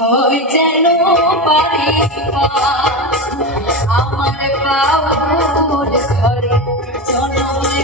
হয় যেন পারি আমার বাবুল ঘরে জনমে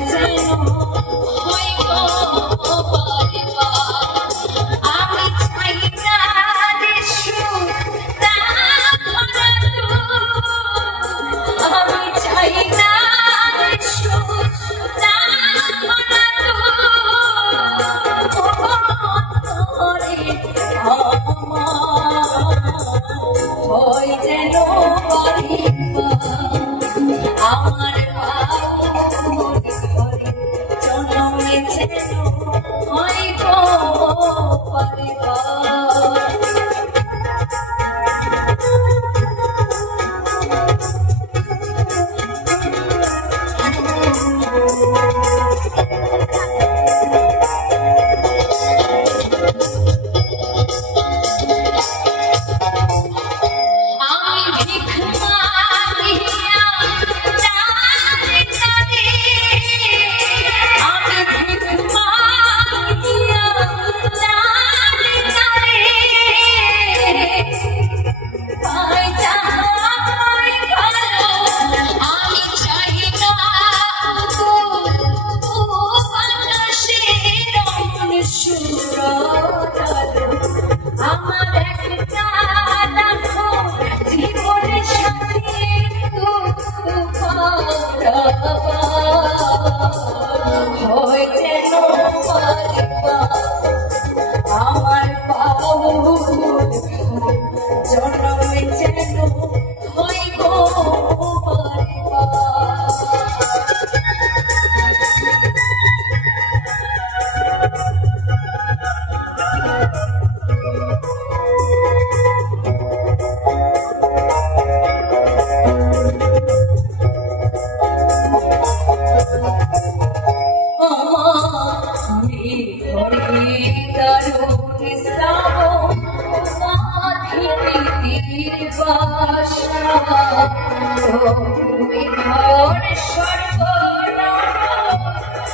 সর্বনা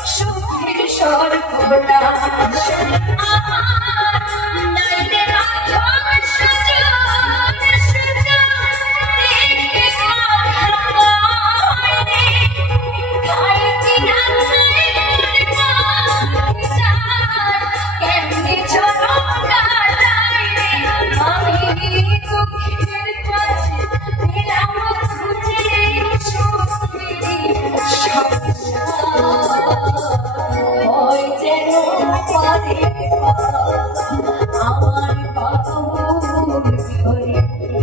সুখের সর্বনা